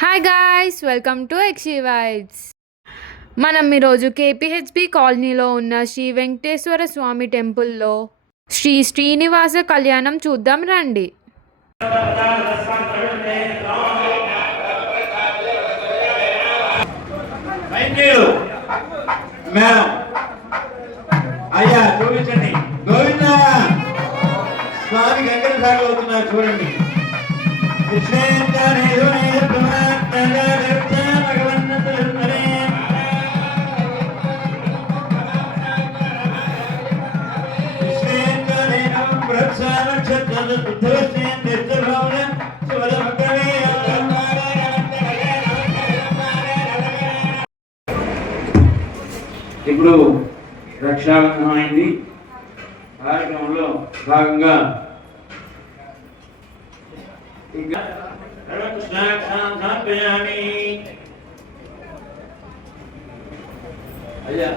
Hi guys, welcome to Exy vibes. మనం ఈరోజు KPHB కాలనీలో ఉన్న శ్రీ వెంకటేశ్వర స్వామి టెంపుల్లో శ్రీ శ్రీనివాస కళ్యాణం చూద్దాం రండి. అయ్యా చూపించండి. గోవిందా స్వామి వెంకటేశ్వర అవుతున్నారు చూడండి. ఇప్పుడు రక్షాబంధనం అయింది. కార్యక్రమంలో భాగంగా ఇంకా అయ్యా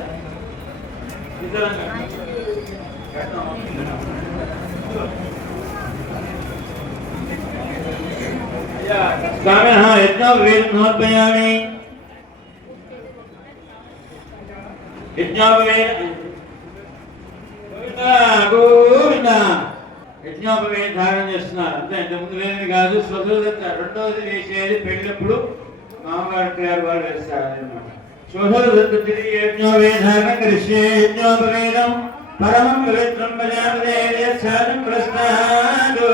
యజ్ఞోపవేదనోపయామి యజ్ఞోపవేద ధారణ చేస్తున్నారు. అంతే, ఇంతకుముందు లేనిది కాదు. స్వధోదత్త రెండవది వేసేది పెళ్ళప్పుడు మామగారు గారు వారు వేస్తారు అనమాట. స్వధోదత్త తిరిగి యజ్ఞోపవేధారణ కరిష్యే యజ్ఞోపవేదం పరమం పవిత్రం ప్రజాపదేయం ప్రశ్నాదు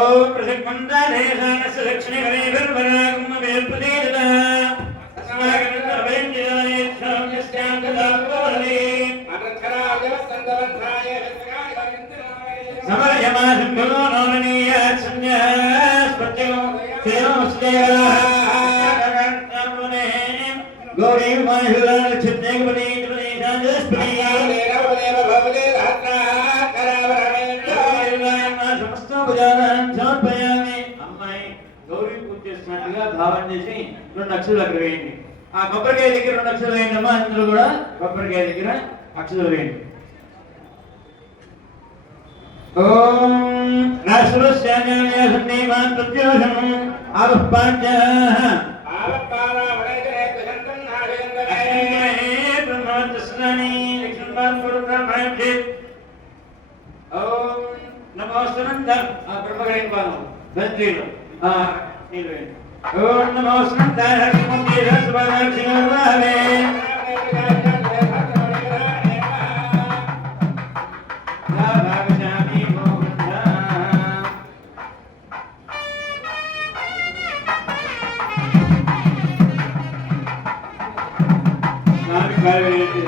ఓం ప్రసక్మందానే సానస్య దక్షిణే వరే గర్భరాగమ వేల్పదేద అస్మాకం అభయం జిదానే శ్రామ్యస్యాంగదాపవలే అరఖరాజ సందవత్రాయ సమరయమాసం గోనోననీయ సన్యాస్పత్యో సేవమస్దేవరాహ గౌరీ మహిళా చిత్తేగపతి అమ్మాయి గౌరీ పూజ చేస్తున్నట్టుగా భావన చేసి 2 అక్షరాలు అక్కడ వేయండి. ఆ కొబ్బరికాయ దగ్గర 2 అక్షరాలు వేయండి అమ్మా. అందులో కూడా కొబ్బరికాయ దగ్గర అక్షరాలు వేయండి. ఓం రాష్ట్రస్యాన్యాసన్నేమాన్ ప్రత్యోషం ఆవఃపాంచః నమోస్తునంద బ్రహ్మగణేం పాదం ధన్యలు నీళ్ళు వేయండి. ఓం నమోస్తునంద హరిమందిర శుభదర్శనవే రాధాగజామి గోవింద నామి కాలవేయండి.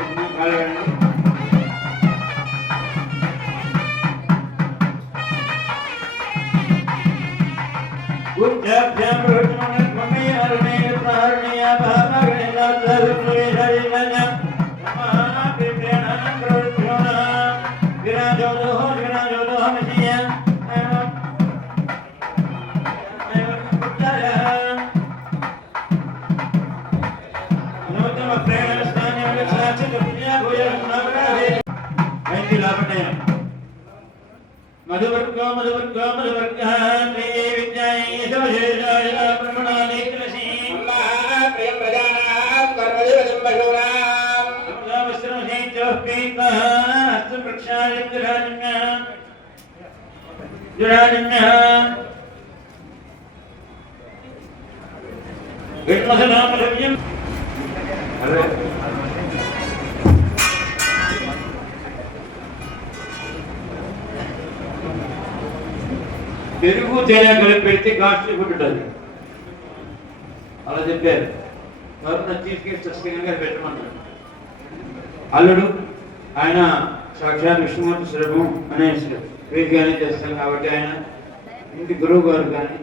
మధువర్గో మధువర్గో మధువర్గ విద్యాయ శివశేషాయ బ్రహ్మణాని తులసి ప్రియం ప్రజానాం కర్మదేవతం బహురాం నమస్రం హేత్యోపీతా అస్తం వృక్షాయ జురాజన్య విద్మసనామలవ్యం అరే పెరుగు తేనె కలిపి పెడితే కాస్ట్లీ ఫుడ్ ఉంటుంది అలా చెప్పారు. ఎవరన్నా చీఫ్ గెస్ట్ వస్తే కనుక పెట్టమన్నారు. అల్లుడు ఆయన సాక్షాత్ విష్ణుమూర్తి స్వరూపం అనే వేదికగానే చేస్తాం కాబట్టి ఆయన ఇంటి గురువు గారు కానీ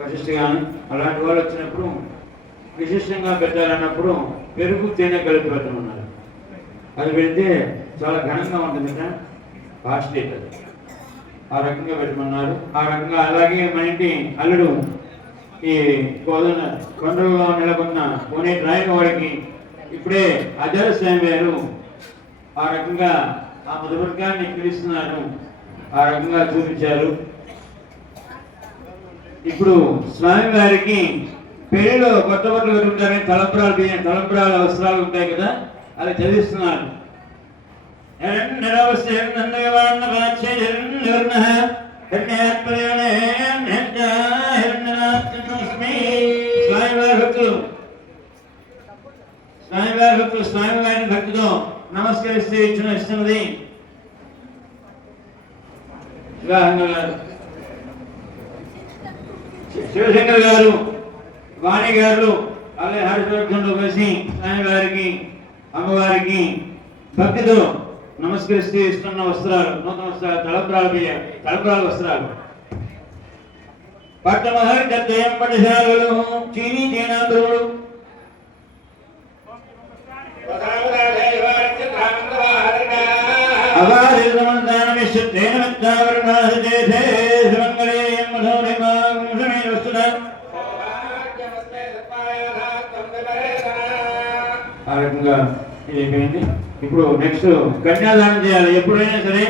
వశిష్ఠ కానీ అలాంటి వాళ్ళు వచ్చినప్పుడు విశిష్టంగా పెట్టాలన్నప్పుడు పెరుగు తేనె కలిపి పెట్టమన్నారు. అది పెడితే చాలా ఘనంగా ఉంటుంది కదా, కాస్ట్లీ కదా, ఆ రకంగా పెట్టమన్నారు. ఆ రకంగా అలాగే మన ఇంటి అల్లుడు ఈ కొండగా నెలకొన్న కోనేటి రాయకవాడికి ఇప్పుడే ఆచార్య స్వామి గారు ఆ రకంగా ఆ మధువర్గాన్ని పిలుస్తున్నారు, ఆ రకంగా చూపించారు. ఇప్పుడు స్వామి వారికి పెళ్లిలో కొత్త బట్టలు కట్టుకుంటారని తలంబ్రాల వస్త్రాలు ఉంటాయి కదా, అది చదివిస్తున్నారు. స్వామివారిని భక్తితో నమస్కరిస్తే ఇస్తున్నది శివశంకర్ గారు, వాణి గారు, అలాగే హరిశవర్ధన్లో కలిసి స్వామివారికి అమ్మవారికి భక్తితో నమస్కరిస్తూ ఇస్తున్న వస్త్రాలు, నూతన వస్త్రాలు, తలంబ్రాల వస్త్రాలు. పట్టమహర్ గద్దయం పట్టశాలలు చీనీ చీనాంధ్రులు ఆ రకంగా ఇది అయిపోయింది. ఇప్పుడు నెక్స్ట్ కన్యాదానం చేయాలి. ఎప్పుడైనా సరే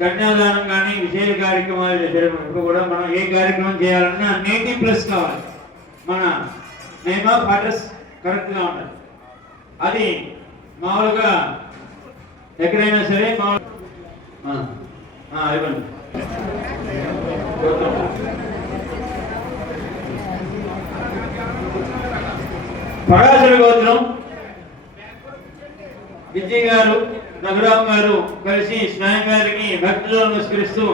కన్యాదానం కానీ విశేష కార్యక్రమాలు చేసేటప్పుడు కూడా మనం ఏ కార్యక్రమం చేయాలన్నా నేటివ్ ప్లస్ కావాలి, మన నేమ్ ఆఫ్ అడ్రస్ కరెక్ట్గా ఉండాలి. అది మామూలుగా ఎక్కడైనా సరే ఇవ్వండి. పరాశర గోత్రం విజయ్ గారు, రఘురామ్ గారు కలిసి స్వామివారికి భక్తిలో నమస్కరిస్తూ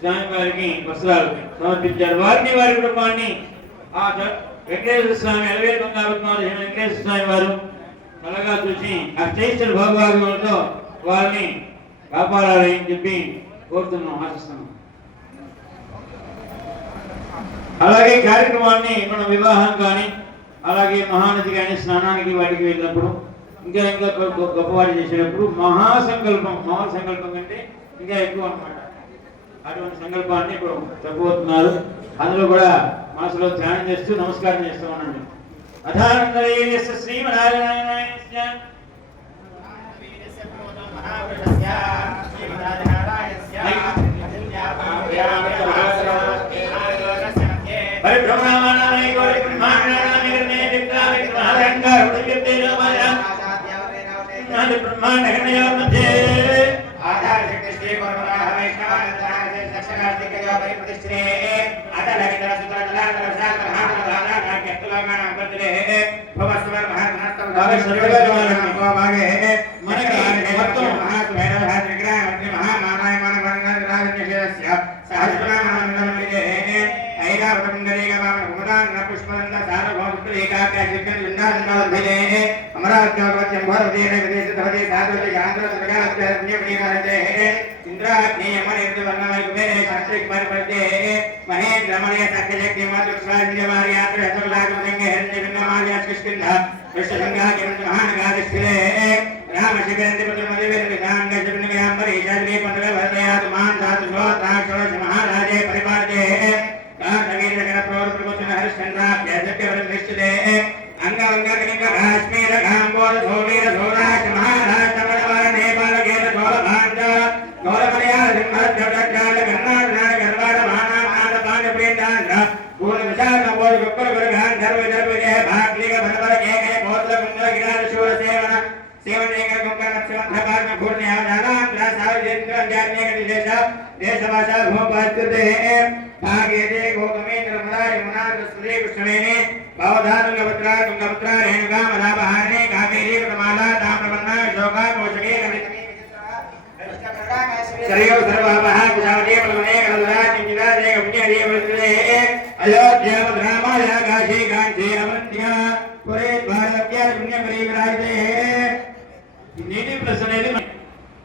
స్వామివారికి వస్త్రాలు సమర్పించారు. వారిని వారి కుటుంబాన్ని ఆ వెంకటేశ్వర స్వామి ఎలవేలు మంగావత్మారు వెంకటేశ్వర స్వామి వారు అలాగా చూసి అష్టైశ్వర భోగభాగంతో వారిని కాపాడాలని చెప్పి కోరుతున్నాం, ఆశిస్తున్నాం. అలాగే కార్యక్రమాన్ని మనం వివాహం కానీ అలాగే మహానది కానీ స్నానానికి వాటికి వెళ్ళినప్పుడు ఇంకా గొప్పవారి చేసేటప్పుడు మహాసంకల్పం, మామూలు సంకల్పం కంటే ఇంకా ఎక్కువ అన్నమాట. అటువంటి సంకల్పాన్ని ఇప్పుడు చెప్పబోతున్నారు. అందులో కూడా మనసులో ధ్యానం చేస్తూ నమస్కారం చేస్తూ ఉండండి.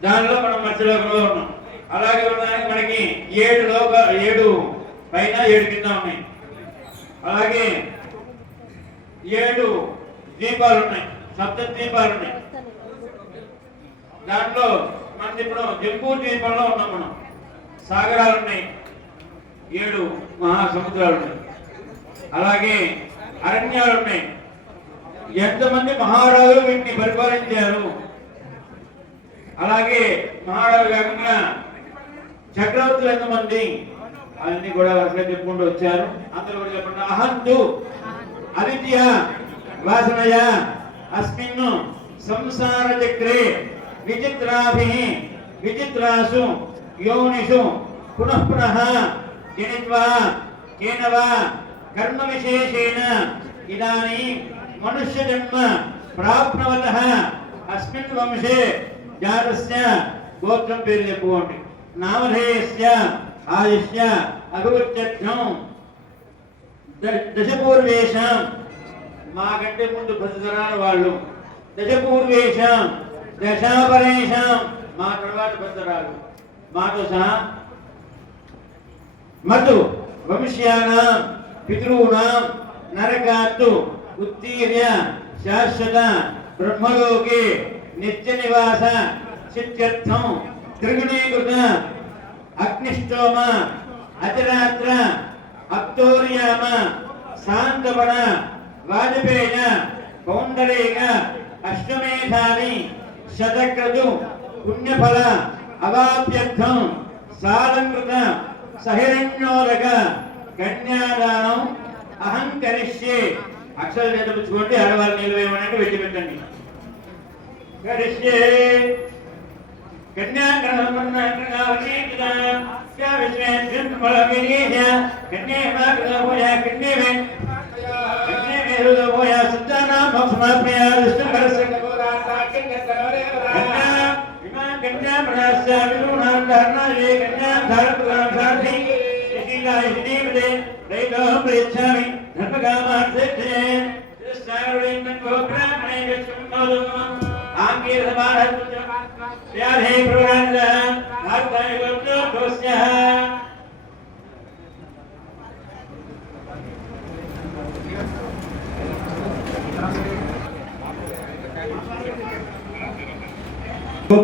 దానిలో మనం మధ్యలోకంలో ఉన్నాం. అలాగే ఉన్నాయని మనకి 7 పైన 7 కింద ఉన్నాయి. అలాగే 7 దీపాలు ఉన్నాయి, 7 దీపాలు ఉన్నాయి. దాంట్లో మన ఇప్పుడు జంబూ ద్వీపంలో ఉన్నాం మనం. సాగరాలు ఉన్నాయి, 7 మహాసముద్రాలు ఉన్నాయి, అలాగే అరణ్యాలు ఉన్నాయి. ఎంతమంది మహారాజులు వీటిని పరిపాలించారు, అలాగే మహారాజు కాకుండా చక్రవర్తులు ఎంతమంది, అన్ని కూడా వరుసగా చెప్పుకుంటూ వచ్చారు. అందరూ కూడా చెప్పండి. అహంతు అదిత్య వాసనయ అస్మిన్ సంసార చక్రే విచిత్రాభిః విచిత్రాసు యోనిషు పునః పునః జనిత్వా కేన వా కర్మ విశేషేణ ఇదానీం మనుష్య జన్మ ప్రాప్నవతః అస్మిన్ వంశే జాతస్య గోత్రం పేరు చెప్పుకోండి. నామధేయస్య ఆయుష్య అభివృత్యర్థం దశపూర్వేషం, మాకంటే ముందు 10 తరాల వాళ్ళు, దశపూర్వేషం దశాపరేషం, మా తర్వాత 10 తరాలు, మాతో సహా మతు వంశ్యానాం పితॄణాం నరకాత్తు ఉత్తీర్య శాశ్వత బ్రహ్మలోకే నిత్య నివాస సిద్ధ్యర్థం త్రిగుణీకృత అగ్నిష్టోమ అతిరాత్ర అక్తోర్యామ శాంతపణ వాజపేయ కౌండరేక అష్టమేధాని శతక్రతు పుణ్యఫల అవాప్యర్థం సాలంకృత సహిరణ్యోదక కన్యాదానం అహంకరిష్యే. అక్షరాలు చదువుకోండి, ఆడవాళ్ళు నిలవేయమన్నట్టు వెళ్ళిపెట్టండి. కరిష్యే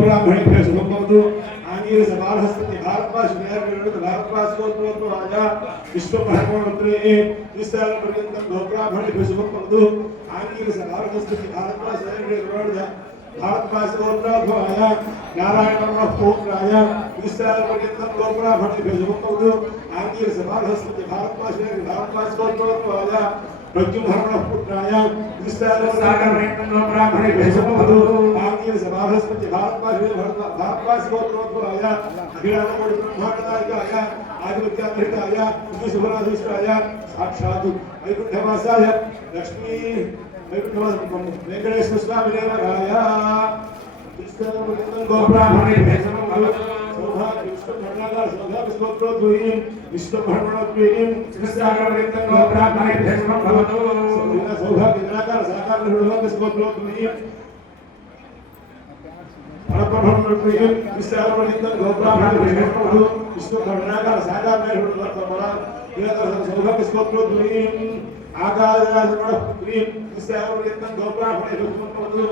ब्राह्मणेभ्यः शुभं भवतु। आंगीर समानहस्ति भारतवासी विरुद्ध भारतवासी गोत्रोत्तम राजा विश्वब्रह्मणोत्रे विस्तारपर्यन्तं गोब्राह्मणेभ्यः शुभं भवतु। आंगीर समानहस्ति भारतवासी विरुद्ध भारतवासी गोत्रोत्तम राजा नारायणब्रह्मणोत्तराय विस्तारपर्यन्तं गोब्राह्मणेभ्यः शुभं भवतु। आंगीर समानहस्ति भारतवासी गोत्रोत्तम राजा प्रद्युम्नपुत्राय विस्तारपर्यन्तं गोब्राह्मणेभ्यः शुभं भवतु। आंगीर समानहस्ति भारतवासी गोत्रोत्तराय अखिलांडकोटि ब्रह्मांडनायकाय आदित्यामृताय विश्वनाथीश्वराय साक्षात् वैकुंठवासाय लक्ष्मी वेंकटेश्वर स्वामी देवराय विस्तारपर्यन्तं गोब्राह्मणेभ्यः शुभं भवतु। सौभाग्य विश्वभरणागार सौभाग्य स्तोत्रोद्वयीं विश्वभरणाद्वयीं विस्तारपर्यन्तं गोब्राह्मणेभ्यः शुभं भवतु। सौभाग्य जनागार साकार सौभाग्य स्तोत्रोद्वयीं परब्रह्मणोद्वयीं विस्तारपर्यन्तं गोब्राह्मणेभ्यः शुभं भवतु। विश्वभरणागार साकार सौभाग्य स्तोत्रोद्वयीं आकाशराजपुत्रीं विस्तारपर्यन्तं गोब्राह्मणेभ्यः शुभं भवतु।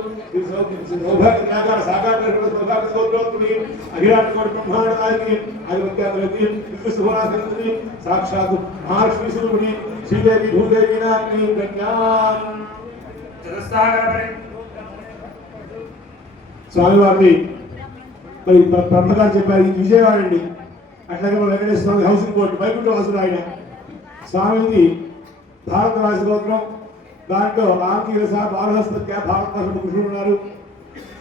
सौभाग्य जनागार साकार सौभाग्य स्तोत्रोद्वयीं अखिलांडकोटि ब्रह्मांडनायकीं आदित्यामृतां विश्वनाथीं साक्षात् महालक्ष्मी स्वरूपिणीं श्रीदेवी भूदेवी नाम्नीं कन्यां స్వామివారిని మరి బ్రహ్మగారు చెప్పారు. విజయవాడ అండి, అట్లాగే మన వెంకటేశ్వర స్వామి హౌసింగ్ బోర్డు వైకుంఠ వాసుడు ఆయన. స్వామిది భారతవాసి గోత్రం, దాంట్లో ఆంకీరస బాలహస్త్య భారతవాసి కృష్ణుడు ఉన్నారు.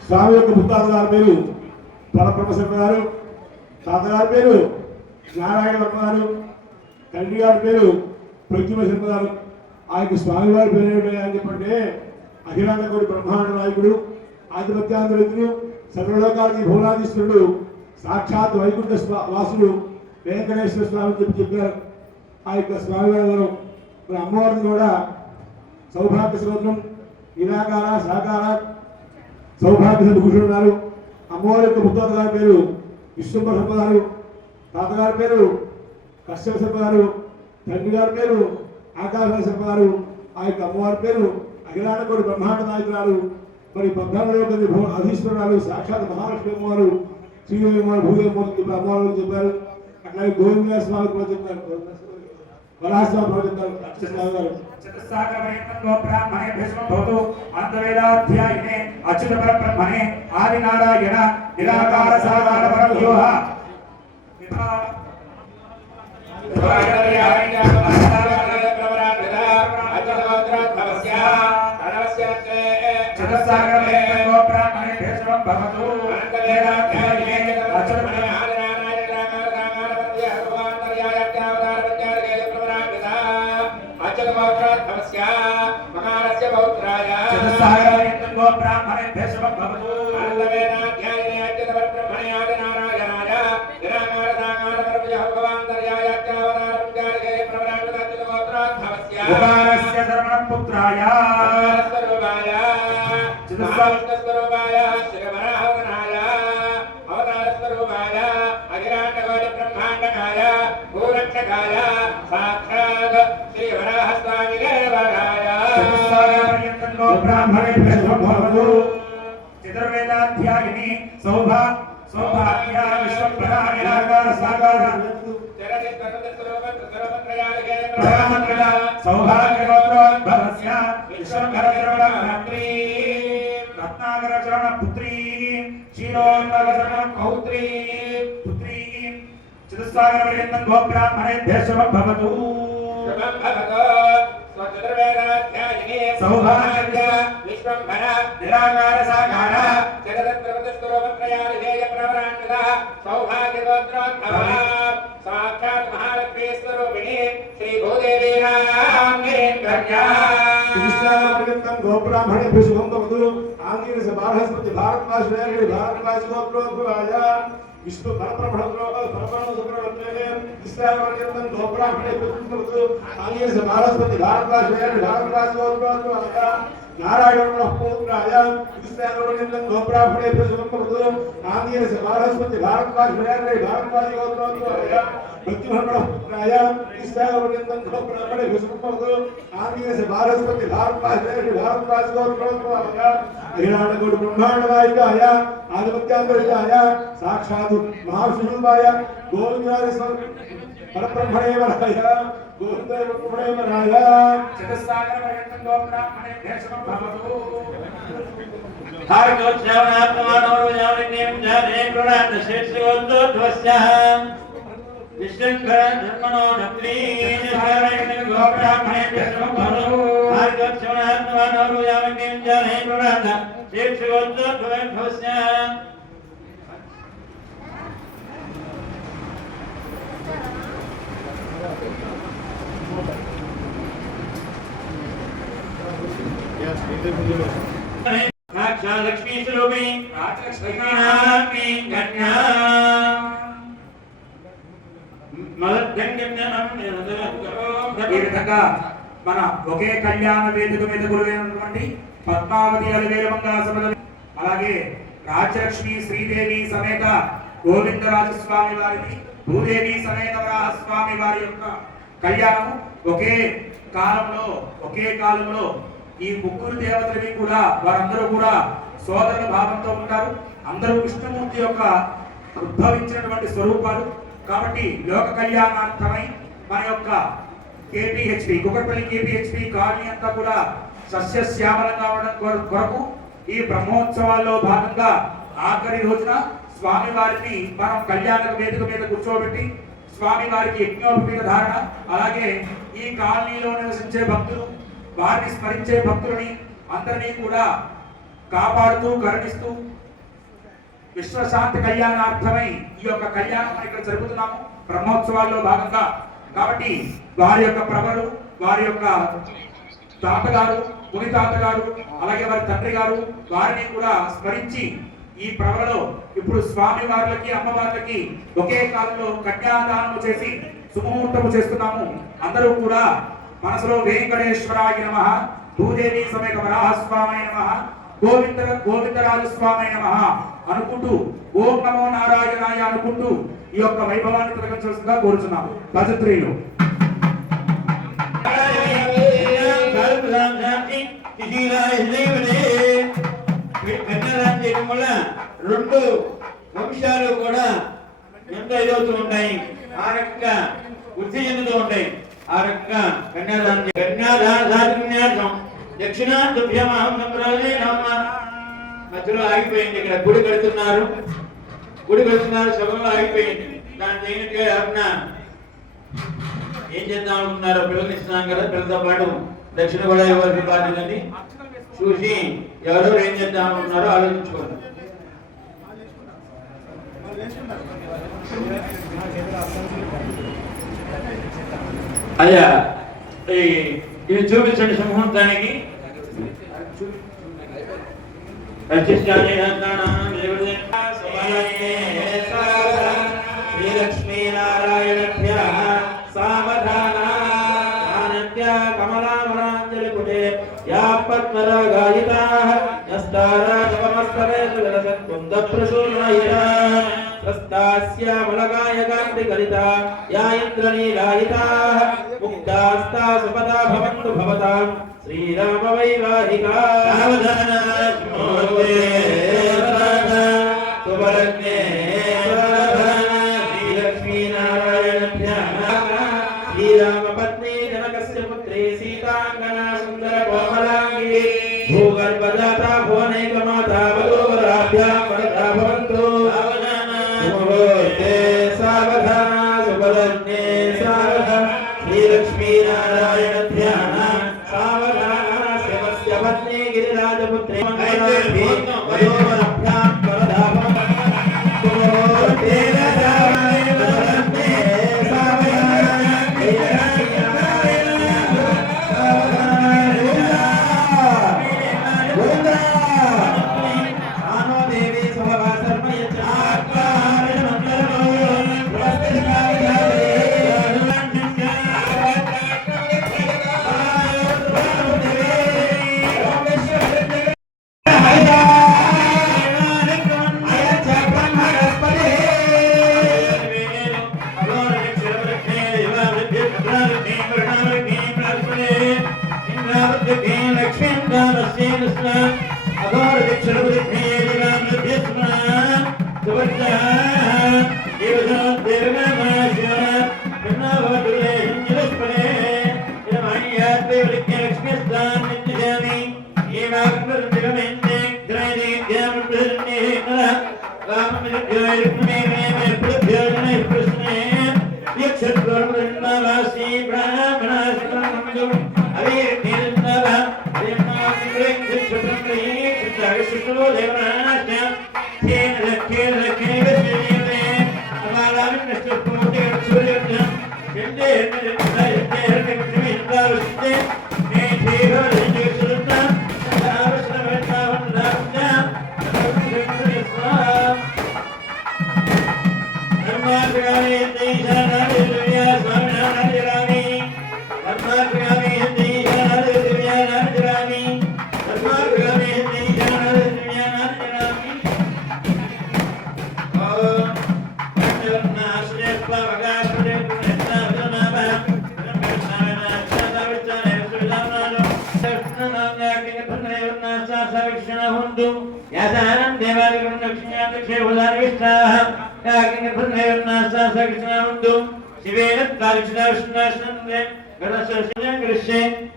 స్వామి యొక్క ముత్తాత గారి పేరు పరబ్రహ్మశర్మ గారు, తాతగారి పేరు నారాయణ వర్మ గారు, తండ్రి గారి పేరు ప్రద్యుమ్న గారు. ఆ యొక్క స్వామివారి పేరు ఏమిటి అని చెప్పంటే అఖిలాండకోటి బ్రహ్మాండ నాయకుడు, ఆధిపత్యాంధ్రుడు, సర్వలోకానికి భువనాధీశ్వరుడు, సాక్షాత్ వైకుంఠ వాసుడు వెంకటేశ్వర స్వామి చెప్పారు. ఆ యొక్క స్వామివారు మరి అమ్మవారిని కూడా సౌభాగ్య స్తోత్రం నిరాకార సాకార సౌభాగ్య భూషణుడు ఉన్నారు. అమ్మవారి యొక్క ముత్తాత గారి పేరు విశ్వంబర గారు, తాతగారి పేరు కశ్యప శర్మ గారు, తండ్రి గారి పేరు ఆకాశ శర్మ గారు. ఆ యొక్క అమ్మవారి పేరు అఖిలాండకోటి బ్రహ్మాండ నాయకురాలు మరి 14 మంది అధీశ్వరాలు సాక్షాత్ మహాలక్ష్మి అమ్మవారు శ్రీదేవి అమ్మవారు భూదేవి అమ్మవారు చెప్పారు. అట్లాగే గోవింద స్వామి కూడా చెప్పారు, వరాహస్వామి కూడా చెప్పారు. అక్షస్వామి గారు అచ్యుత పరబ్రహ్మణే ఆది నారాయణ నిరాకార సాకార పరబ్రహ్మ పుత్రాయ స్వరూపాయ శ్రీవరాహవనాయ అవతార స్వరూపాయ అఖిలాండకోటి బ్రహ్మాండకాయ భూరక్షకాయ సాక్షాత్ శ్రీవరాహ స్వామి దేవరాయ చతుర్వేదాధ్యాయిని సౌభాగ్య విశ్వప్రదా నిరాకార సాకార సౌభాగ్యోద్భవస్య విశ్వంభరద్రవణీ రత్నాకరచరణ పుత్రీ క్షీరోన్మగచరణ పౌత్రీ పుత్రీ చతుస్సాగర పర్యంతం గోబ్రాహ్మణేభ్యः శుభం భవతు. సౌభాగ్య విశ్వంభర నిరాకార సాకార సౌభాగ్యోద్భవ సాక్షాత్ మహాలక్ష్మీ స్వరూపిణి శ్రీ భూదేవి గోబ్రాహ్మణే శుభం భవతు. ఆంగీరస బాలహస్పతి భారద్వాజ భారద్వాజ గోత్రోద్భవాయ విష్ణు పరబ్రహ్మణో పరబ్రహ్మణే విశ్రామర్యంతం గోబ్రాహ్మణే శుభం భవతు. ఆంగీరస బాలహస్పతి భారద్వాజ భారద్వాజ గోత్రోద్భవాయ నారాయణ పుత్రాయ విశ్రామర్యంతం గోబ్రాహ్మణే శుభం భవతు. ఆంగీరస బాలహస్పతి భారద్వాజ భారద్వాజ గోత్రోద్భవాయ ప్రతిభ్రమణపుత్రాయ విశ్రామర్యంతం గోబ్రాహ్మణే శుభం భవతు. ఆంగీరస బాలహస్పతి భారద్వాజ భారద్వాజ గోత్రోద్భవాయ అఖిలాండకోటి బ్రహ్మాండ నాయకాయ ఆధిపత్యాధిపత్యాయ సాక్షాత్ మహావిష్ణురూపాయ గోవిందాయ పరబ్రహ్మణే వరాయ గోవిందాయ బ్రహ్మణే వరాయ చతుస్సాగర పర్యంతం గోబ్రాహ్మణేభ్యः శుభం భవతు. లక్ష్మీ స్వరూపిణి రాజలక్ష్మీ కన్యా ఈ విధంగా మన ఒకే కళ్యాణ వేదిక మీద గురువైనటువంటి పద్మావతి అలివేలు మంగళ సభ, అలాగే రాజలక్ష్మి శ్రీదేవి సమేత గోవిందరాజస్వామి వారిది, భూదేవి సమేత వరాహస్వామి వారి యొక్క కళ్యాణము ఒకే కాలంలో ఈ ముగ్గురు దేవతలకి కూడా వారందరూ కూడా సోదరుల భావంతో ఉంటారు. అందరూ విష్ణుమూర్తి యొక్క ఉద్భవించినటువంటి స్వరూపాలు. కాబట్టి లోక కళ్యాణార్థమై మన యొక్క కేపీహెచ్పి కుకట్పల్లి కేపీహెచ్పి కాలనీ అంతా కూడా సస్యశ్యామలంగా ఉండడం కొరకు ఈ బ్రహ్మోత్సవాల్లో భాగంగా ఆఖరి రోజున స్వామి వారిని మనం కళ్యాణ వేదిక మీద కూర్చోబెట్టి స్వామి వారికి యజ్ఞోపవీత ధారణ, అలాగే ఈ కాలనీలో నివసించే భక్తులు, వారిని స్మరించే భక్తులని అందరినీ కూడా కాపాడుతూ కరుణిస్తూ విశ్వశాంతి కళ్యాణార్థమై ఈ యొక్క కళ్యాణం ఇక్కడ జరుపుతున్నాము బ్రహ్మోత్సవాల్లో భాగంగా. కాబట్టి వారి యొక్క ప్రభలు, వారి యొక్క తాతగారు, ముని తాతగారు, అలాగే వారి తండ్రి గారు, వారిని కూడా స్మరించి ఈ ప్రభలో ఇప్పుడు స్వామి వారికి అమ్మవార్లకి ఒకే కాలంలో కన్యాదానము చేసి సుముహూర్తము చేస్తున్నాము. అందరూ కూడా మనసులో వెంకటేశ్వరాయ నమః, భూదేవి సమేత వరాహస్వామయ నమః, గోవిందరాజస్వామయ నమః అనుకుంటూ ఓం నమో నారాయణాయ అనుకుంటూ ఈ యొక్క వైభవాన్ని తిలకించవలసిందిగా కోరుచున్నాము. భజత్రీలు శ్రీశీలాయ దేవదే కన్యాదానం చేయడం వల్ల 2 వంశాలు కూడా ఎంత ఇదవుతూ ఉంటాయి, ఆ రకంగా వృద్ధి చెందుతూ ఉంటాయి. ఆ రకంగా కన్యాదానం దక్షిణాభ్యమహం సంప్రాజే నమ. మధ్యలో ఆగిపోయింది. ఇక్కడ గుడి కడుతున్నారు సభలో ఆగిపోయింది. దాని తగినట్టుగా ఎవరన్నా ఏం చేద్దాం అనుకున్నారో పిల్లలు ఇస్తున్నాం కదా, పిల్లలతో పాటు దక్షిణ కూడా ఎవరికి బాధ్యతని చూసి ఎవరెవరు ఏం చేద్దాం అనుకున్నారో ఆలోచించుకోండి. అయ్యా ఇది చూపించండి ముహూర్తానికి. శ్రీలక్ష్మీనారాయణభ్య సావధానాన్య కమలామలాంజలిపుటే యా పద్మరాగాయితాః యస్తారాగమస్తరేషు విలసత్కుందప్రశూర్ణయిరా ప్రస్తాస్యామలగాయకాంతికలితా యా ఇంద్రనీలాయితాః ముక్తాస్తా సుపదా భవంతు భవతాం శ్రీరామవైవాహికా. సుభరజ్ఞే శ్రీరామపత్ని జనకస్య పుత్రీ సీతాంగనా సుందర కోమలాంగి భూగర్భజాతా భువనైకమాతా వధూవరాభ్యాం వరదా భవంతు. సావధాన సుభరజ్ఞే సావధాన శ్రీలక్ష్మీనారాయణభ్యః సావధాన శివస్య పత్ని గిరిరాజపుత్రీ వధూవరాభ్యాం వరదా భవంతు.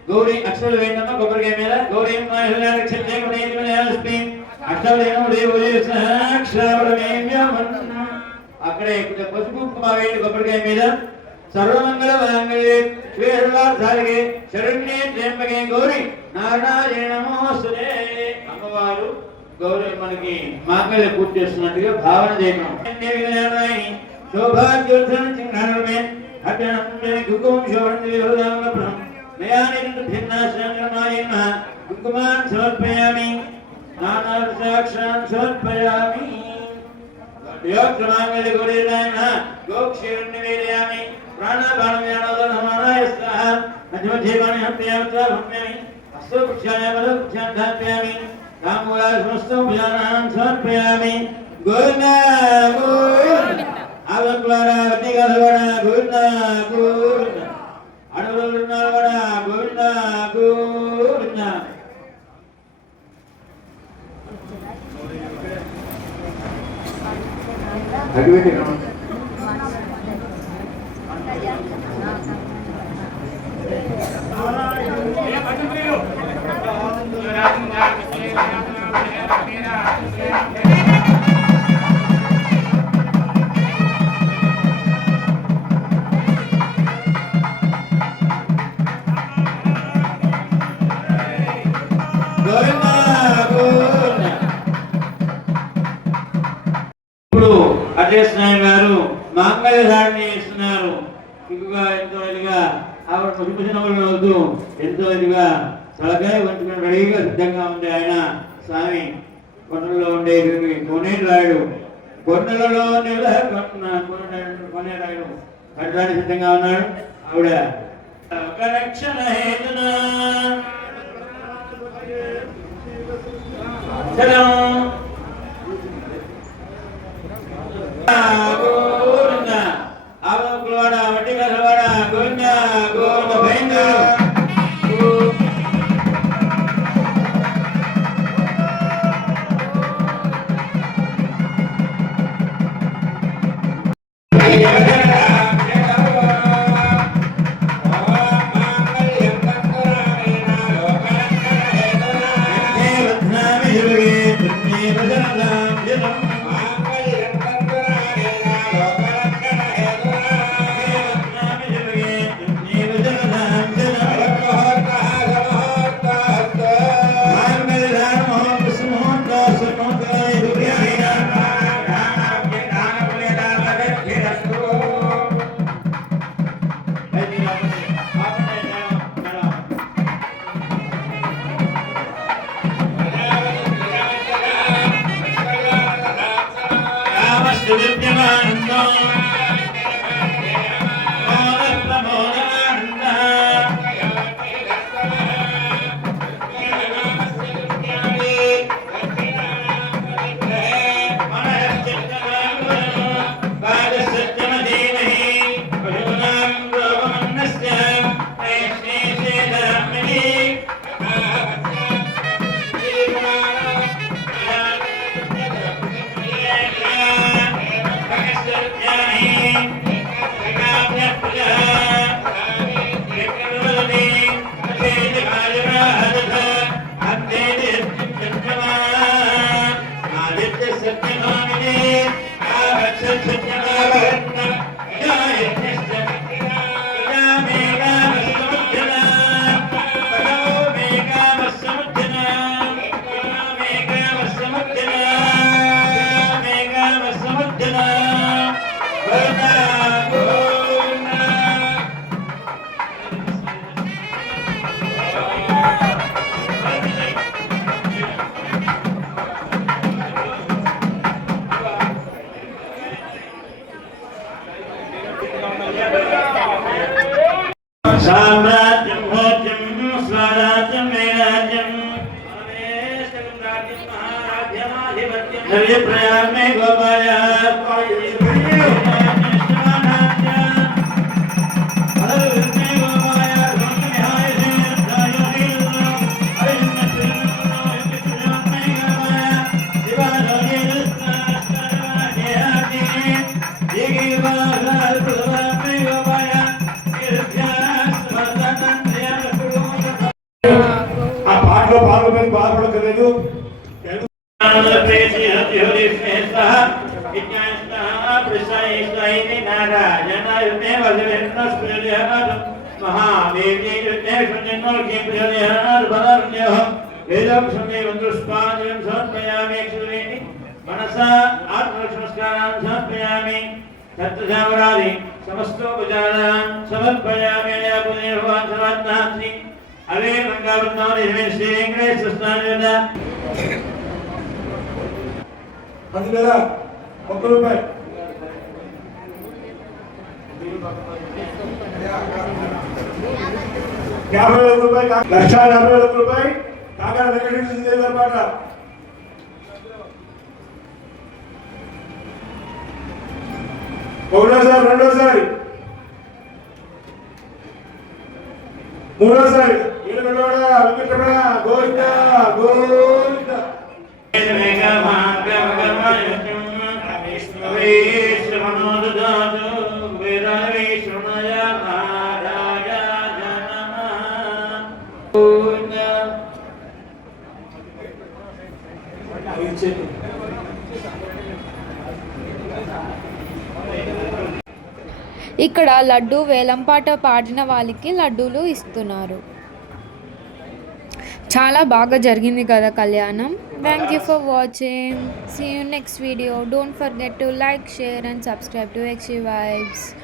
గౌరీ అక్షరాలు వేయడమ్మ కొబ్బరికాయ మీద గౌరీ అక్కడే పసుపు కుంకుమ వేయండి కొబ్బరికాయ మీద. సర్వమంగళ మంగళే శ్రీహర్వార్థాలికే శరణ్యే త్ర్యంబకే గౌరీ నారాయణ నమోస్తుతే. అమ్మవారు గౌరీ మనకి మాంగళ్య పూర్తి చేస్తున్నట్టుగా భావన చేయడం. సౌభాగ్యోత్సవ చిహ్నమే కుంకుమాన్ సమర్పయామి నానాక్షరాన్ సమర్పయామి. యోగమాంగళ్య గౌరీ నారాయణ గోక్షీరం నివేదయామి. ప్రాణాపానయానోదనమానాయ స్వాహ. మధ్యమధ్యేవాణి హంతయామి హస్తోక్షాయామి కామూలాయ సమస్తం భుజానాం సమర్పయామి. గోవింద గోవింద ఆలంకులార వడ్డీగాలవాడ గోవింద గోవింద అడవులున్నవాడ గోవింద గోవింద అటువంటి ఇప్పుడు అజయస్నాయ్ గారు మాంగళ్య ధారణ ఇస్తున్నారు. ఇంకొక ఎంతో ఇదిగా ఆవిడ పుష్పజనవులు ఎంతో ఇదిగా తలకాయ వంచుకుని రెడీగా సిద్ధంగా ఉంది. ఆయన స్వామి కొండలలో ఉండేది కోనేరాయుడు, కొండలలో కోనేరాయుడు కట్టడానికి సిద్ధంగా ఉన్నాడు. ఆవిడ ఒక రక్షణ హేతున గోవింద ఆవకులవాడ వడ్డీ కలవాడ గోవింద గోవింద భయంగా సామ్రాజ్యం భోజ్యం స్వరాజ్యం వైరాజ్యం ప్రయామే గోపాయ ఆ పాటలో పాల్గొని బాధపడకలేదు. మనసా ఆత్మలక్ష్మస్కారాన్ని సమర్పయామి. తత్వశావరాది సమస్తోపచారాన్ సమర్పయామి. భగవాన్ సర్వాత్మాత్రి అవే మంగావృత్తాన్ని శ్రీ వెంకటేశ్వర స్వామి వద్ద 10,000 1 రూపాయి 50,000 రూపాయి 1,50,000 రూపాయి కాగా వెంకటేశ్వర గారి పాట. ఒకటోసారి, రెండోసారి, మూడోసారి వెంకటరమణ గోవింద గోవింద. ఇక్కడ లడ్డు వేలంపాట పాడిన వాళ్ళకి లడ్డూలు ఇస్తున్నారు. చాలా బాగా జరిగింది కదా కళ్యాణం. Thank you for watching. See you next video. Don't forget to like, share and subscribe to XC Vibes.